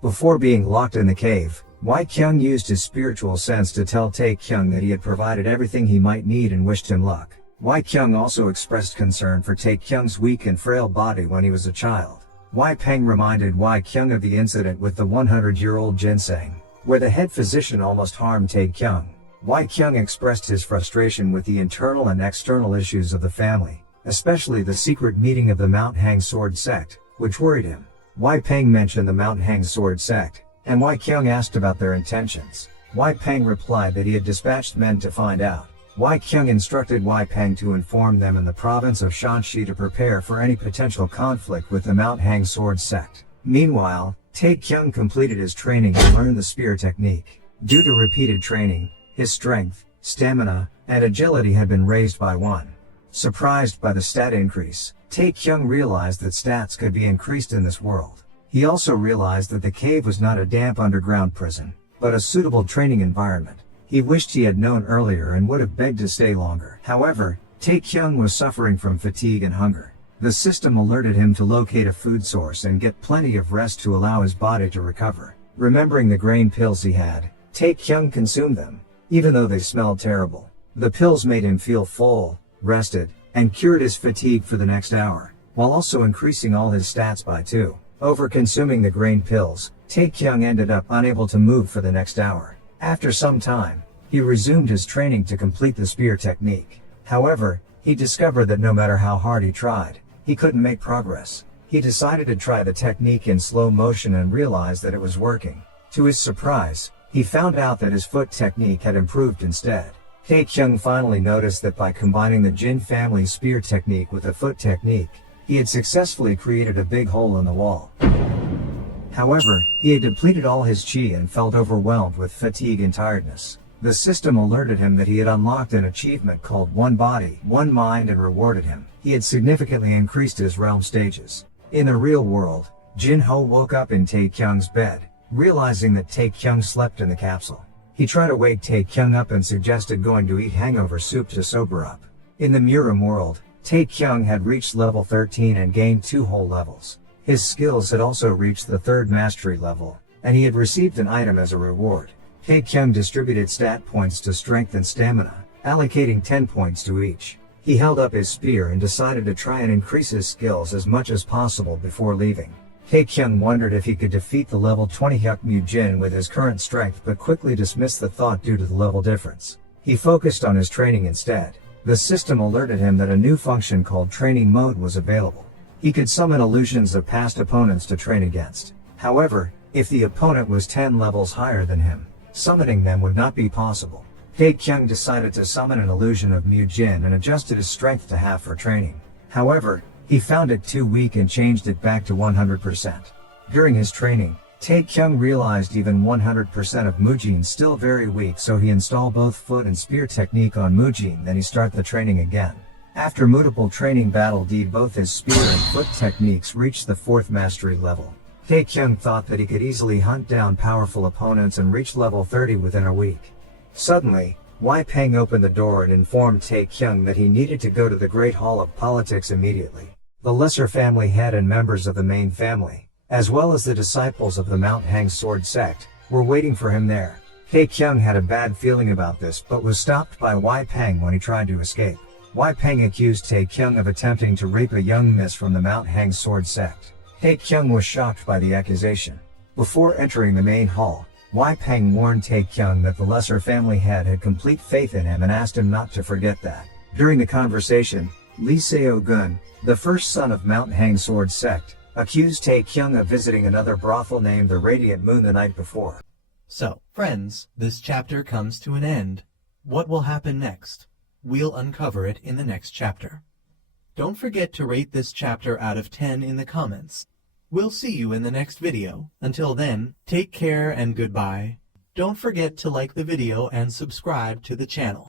Before being locked in the cave, Tae-Kyung used his spiritual sense to tell Tae-Kyung that he had provided everything he might need and wished him luck. Tae-Kyung also expressed concern for Tae-Kyung's weak and frail body when he was a child. Peng reminded Tae-Kyung of the incident with the 100-year-old ginseng, where the head physician almost harmed Tae-Kyung. Tae-Kyung expressed his frustration with the internal and external issues of the family, especially the secret meeting of the Mount Hang Sword sect, which worried him. Peng mentioned the Mount Hang Sword sect, and Tae-Kyung asked about their intentions. Peng replied that he had dispatched men to find out. Tae-Kyung instructed Peng to inform them in the province of Shanxi to prepare for any potential conflict with the Mount Hang Sword sect. Meanwhile, Tae-Kyung completed his training and learned the spear technique. Due to repeated training, his strength, stamina, and agility had been raised by 1. Surprised by the stat increase, Tae-Kyung realized that stats could be increased in this world. He also realized that the cave was not a damp underground prison, but a suitable training environment. He wished he had known earlier and would have begged to stay longer. However, Tae-Kyung was suffering from fatigue and hunger. The system alerted him to locate a food source and get plenty of rest to allow his body to recover. Remembering the grain pills he had, Tae-Kyung consumed them, even though they smelled terrible. The pills made him feel full, rested, and cured his fatigue for the next hour, while also increasing all his stats by 2. Over consuming the grain pills, Tae-Kyung ended up unable to move for the next hour. After some time, he resumed his training to complete the spear technique. However, he discovered that no matter how hard he tried, he couldn't make progress. He decided to try the technique in slow motion and realized that it was working. To his surprise, he found out that his foot technique had improved instead. Tae-Kyung finally noticed that by combining the Jin family spear technique with the foot technique, he had successfully created a big hole in the wall. However, he had depleted all his chi and felt overwhelmed with fatigue and tiredness. The system alerted him that he had unlocked an achievement called One Body, One Mind and rewarded him. He had significantly increased his realm stages. In the real world, Jin Ho woke up in Tae-Kyung's bed, realizing that Tae-Kyung slept in the capsule. He tried to wake Tae-Kyung up and suggested going to eat hangover soup to sober up. In the Murim world, Tae-Kyung had reached level 13 and gained 2 whole levels. His skills had also reached the 3rd mastery level, and he had received an item as a reward. Tae-Kyung distributed stat points to strength and stamina, allocating 10 points to each. He held up his spear and decided to try and increase his skills as much as possible before leaving. Tae-Kyung wondered if he could defeat the level 20 Hyuk Mu Jin with his current strength but quickly dismissed the thought due to the level difference. He focused on his training instead. The system alerted him that a new function called Training Mode was available. He could summon illusions of past opponents to train against. However, if the opponent was 10 levels higher than him, summoning them would not be possible. Tae-Kyung decided to summon an illusion of Mu Jin and adjusted his strength to half for training. However, he found it too weak and changed it back to 100%. During his training, Tae-Kyung realized even 100% of Mujin still very weak, so he installed both foot and spear technique on Mujin, then he started the training again. After multiple training battle deed, both his spear and foot techniques reached the 4th mastery level. Tae-Kyung thought that he could easily hunt down powerful opponents and reach level 30 within a week. Suddenly, Peng opened the door and informed Tae-Kyung that he needed to go to the Great Hall of Politics immediately. The lesser family head and members of the main family, as well as the disciples of the Mount Hang Sword sect, were waiting for him there. Tae-Kyung had a bad feeling about this but was stopped by Peng when he tried to escape. Peng accused Tae-Kyung of attempting to rape a young miss from the Mount Hang Sword sect. Tae-Kyung was shocked by the accusation. Before entering the main hall, Peng warned Tae-Kyung that the lesser family head had complete faith in him and asked him not to forget that. During the conversation, Lee Seo-gun, the first son of Mount Hang Sword sect, accused Tae-Kyung of visiting another brothel named the Radiant Moon the night before. So, friends, this chapter comes to an end. What will happen next? We'll uncover it in the next chapter. Don't forget to rate this chapter out of 10 in the comments. We'll see you in the next video. Until then, take care and goodbye. Don't forget to like the video and subscribe to the channel.